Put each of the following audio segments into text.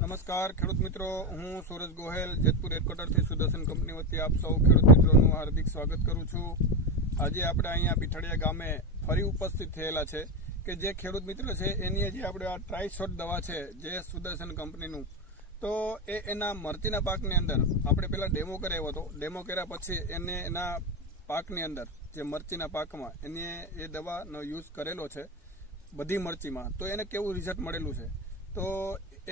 નમસ્કાર ખેડૂત મિત્રો, હું સુરજ ગોહેલ જેતપુર હેડક્વાર્ટરથી સુદર્શન કંપની વતી આપ સૌ ખેડૂત મિત્રોનું હાર્દિક સ્વાગત કરું છું। આજે આપણે અહીંયા પીઠળિયા ગામે ફરી ઉપસ્થિત થયેલા છે કે જે ખેડૂત મિત્ર છે એની જે આપણે આ ટ્રાયશોટ દવા છે જે સુદર્શન કંપનીનું, તો એના મરચીના પાકની અંદર આપણે પહેલાં ડેમો કરાવ્યો હતો। ડેમો કર્યા પછી એને એના પાકની અંદર જે મરચીના પાકમાં એને એ દવાનો યુઝ કરેલો છે બધી મરચીમાં, તો એને કેવું રિઝલ્ટ મળેલું છે તો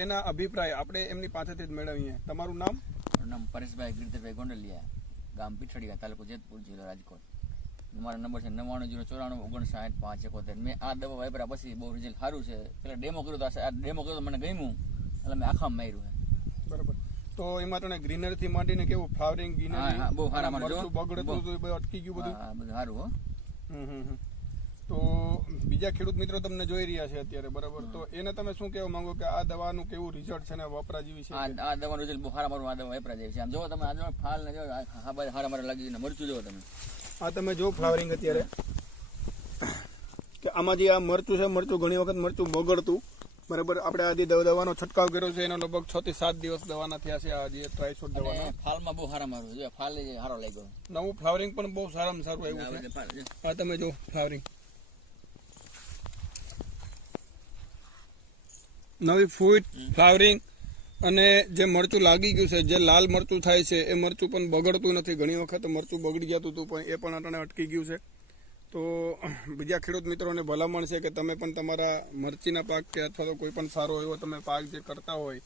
એના અભિપ્રાય આપણે એમની પાસેથી જ મેળવીએ। તમારું નામ? નામ પરેશભાઈ ગિરધરભાઈ ગોંડલિયા, ગામ પીઠળિયા, તાલુકો જેતપુર, જિલ્લો રાજકોટ। મારો નંબર છે 9904957571। મેં આ દવા વાપર્યા પછી બહુ રિઝલ્ટ સારું છે। પેલા ડેમો કર્યો તો આ ડેમો કર્યો તો મને ગમ્યું એટલે મેં આખામાં માર્યું છે। બરાબર, તો એમાં તને ગ્રીનર થી માંડીને કેવું ફ્લાવરિંગ ગ્રીનરી બહુ સારા મળ્યું, બગડતું બધું અટકી ગયું બધું? બધું સારું હો। તો બીજા ખેડૂત મિત્રો તમને જોઈ રહ્યા છે અત્યારે, બરાબર, તો એને તમે શું કહેવા માંગો કે આ દવાનું કેવું રિઝલ્ટ છે ને વપરા જેવી છે? આ દવાનું રિઝલ્ટ બહુ સારા મારું, આ દવા વાપરા જેવી છે। આમ જો તમે આ ફાલ ને જો હારા મારે લાગી ને મરચું જો તમે આ તમે જો ફ્લાવરિંગ અત્યારે કે આમાં જે આ મરચું છે, મરચું ઘણી વખત મરચું બગડતું, બરાબર, આપણે આજે દવાનો છંટકાવ કર્યો છે એનો લગભગ 6 થી 7 દિવસ દવાના થયા છે આ જે ટ્રાયશોટ દવાના। ફાલમાં બહુ સારા મારું જો ફાલ સારો લાગ્યો, નવું ફ્લાવરિંગ પણ બહુ સારામાં સારું આવ્યું છે। આ તમે જો ફ્લાવરિંગ, નવી ફૂટ ફ્લાવરિંગ, અને જે મરચું લાગી ગયું છે, જે લાલ મરચું થાય છે એ મરચું પણ બગડતું નથી। ઘણી વખત મરચું બગડી જતું હતું પણ એ પણ અટાણે અટકી ગયું છે। તો બીજા ખેડૂત મિત્રોને ભલામણ છે કે તમે પણ તમારા મરચીના પાક કે અથવા તો કોઈ પણ સારો એવો તમે પાક જે કરતા હોય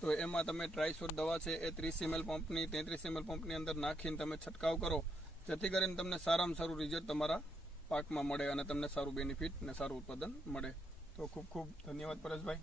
તો એમાં તમે ટ્રાયશોટ દવા છે એ 30 ml પંપની 33 ml પંપની અંદર નાખીને તમે છંટકાવ કરો, જેથી કરીને તમને સારામાં સારું રિઝલ્ટ તમારા પાકમાં મળે અને તમને સારું બેનિફિટ અને સારું ઉત્પાદન મળે। તો ખૂબ ખૂબ ધન્યવાદ પરેશભાઈ।